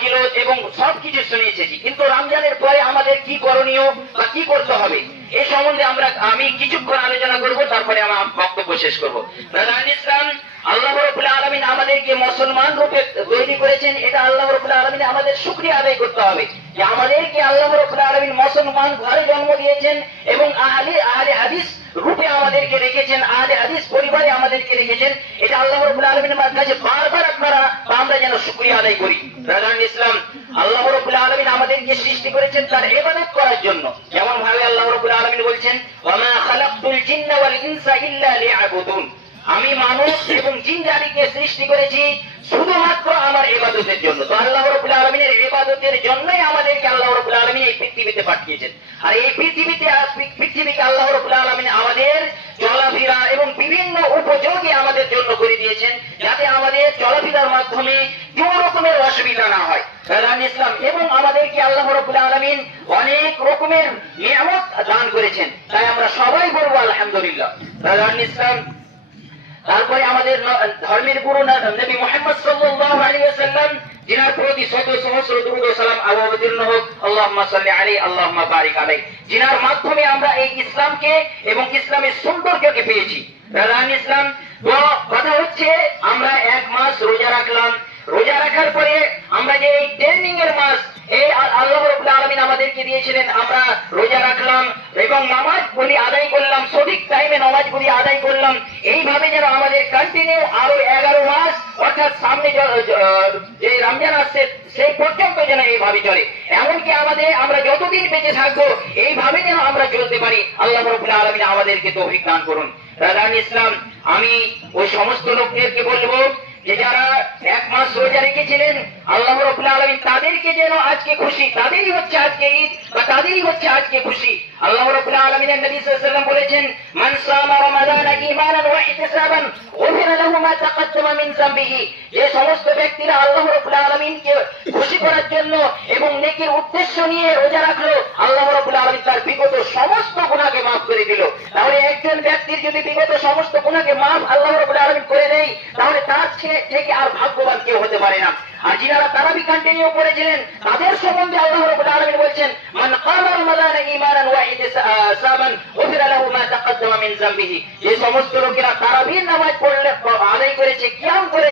ফজিলত এবং সবকিছু শুনে এসেছি, কিন্তু রমজানের পরে আমাদের কি করণীয় বা কি করতে হবে এই সম্বন্ধে আমি কিছুক্ষণ আলোচনা করব, তারপরে আমার বক্তব্য শেষ করব। ব্রাদার ইসলাম, আল্লাহ রাব্বুল আলামিন আমাদেরকে মুসলমান রূপে তৈরি করেছেন, এটা আল্লাহ রাব্বুল আলামিন আমাদের শুকরিয়া আদায় করতে হবে যে আমাদেরকে আল্লাহ রাব্বুল আলামিন মুসলমান ঘরে জন্ম দিয়েছেন এবং আহলে হাদিস রূপে আমাদেরকে রেখেছেন, আহলে হাদিস পরিবারে আমাদেরকে রেখেছেন। এটা আল্লাহ রাব্বুল আলামিনের কাছে বারবার আমরা যেন শুকরিয়া আদায় করি। ব্রাদার ইসলাম, আল্লাহ রাব্বুল আলামিন আমাদেরকে সৃষ্টি করেছেন তার ইবাদত করার জন্য, যেমন ভাবে আল্লাহ রাব্বুল আলামিন বলেছেন, ওয়া মা খালাকতুল জিন্না ওয়াল ইনসা ইল্লা লিয়াবুদুন, আমি মানুষ এবং জিন জাতিকে সৃষ্টি করেছি শুধুমাত্র আমার ইবাদতের জন্য। তো আল্লাহ রাব্বুল আলামিনের ইবাদতের জন্যই আমাদেরকে আল্লাহ রাব্বুল আলামিন এই পৃথিবীতে পাঠিয়েছেন। আর এই পৃথিবীকে আল্লাহ রাব্বুল আলামিন আমাদের চলাফেরা এবং বিভিন্ন উপযোগী আমাদের জন্য করে দিয়েছেন, যাতে আমাদের চলাফেরার মাধ্যমে কোন রকমের অসুবিধা না হয়। ব্রাদার ইসলাম, এবং আমাদেরকে আল্লাহ রাব্বুল আলামিন অনেক রকমের নিয়ামত দান করেছেন, তাই আমরা সবাই বলবো আলহামদুলিল্লাহ। ব্রাদার ইসলাম, তারপরে আমাদের ধর্মের গুরু নবী মুহাম্মদ সাল্লাল্লাহু আলাইহি ওয়াসাল্লাম, যিনার প্রতি শত সহস্র দরুদ ও সালাম অবতীর্ণ হোক, আল্লাহুম্মা সাল্লি আলাইহি আল্লাহুম্মা বারিক আলাইহি, যিনার মাধ্যমে আমরা এই ইসলামকে এবং ইসলামের সৌন্দর্যকে পেয়েছি। ব্রাদার ইসলাম, তো কথা হচ্ছে আমরা এক মাস রোজা রাখলাম, রোজা রাখার পরে আমরা যে এই ট্রেনিং এর মাস এই আল্লাহ রাব্বুল আলামিন আমাদেরকে দিয়েছিলেন, আমরা রোজা রাখলাম এবং নামাজগুলি আদায় করলাম, সঠিক টাইমে নামাজগুলি আদায় করলাম। এইভাবে যেন আমাদের কন্টিনিউ আরো 11 মাস, অর্থাৎ সামনে যে রমজান আসছে সেই পর্যন্ত যেন এইভাবে চলে, এমনকি আমরা যতদিন বেঁচে থাকবো এইভাবে যেন আমরা চলতে পারি। আল্লাহ রাব্বুল আলামিন আমাদেরকে তৌফিক দান করুন। ব্রাদার ইসলাম, আমি ওই সমস্ত লোকদেরকে বলবো যে যারা এক মাস রোজা রেখেছিলেন, আল্লাহ রাব্বুল আলামিন তাদেরকে যেন আজকে খুশি, তাদেরই হচ্ছে আজকে ঈদ বা তাদেরই হচ্ছে আজকে খুশি। আল্লাহ রাব্বুল আলামিন নবী সাল্লাল্লাহু আলাইহি ওয়াসাল্লাম বলেছেন, মান সামা রমাদানা ঈমানান ওয়া ইহতিসাবান গুফিরা লাহু মা তাকাদ্দামা মিন যামবিহি, যে সমস্ত ব্যক্তিরা আল্লাহ রাব্বুল আলামিনকে খুশি করার জন্য এবং নেকির উদ্দেশ্য নিয়ে রোজা রাখলো, আল্লাহ রাব্বুল আলামিন তার বিগত সমস্ত গুনাহকে maaf করে দিল। তাহলে একজন ব্যক্তির যদি বিগত সমস্ত গুনাহকে maaf আল্লাহ রাব্বুল আলামিন করে দেয়, তাহলে তার থেকে আর ভাগ্যবান কেউ হতে পারে না। আর যারা তারাবি কন্টিনিউ করেছিলেন তাদের সম্বন্ধে আল্লাহ রাব্বুল আলামিন বলেছেন, মান ক্বামা রমাদানা ঈমানান ওয়া ইহতিসাবান গুফিরা লাহু মা তাকাদ্দামা মিন যামবিহি, যে সমস্ত লোকেরা তারাবির নামাজ পড়লে আদায় করেছে, কিয়াম করে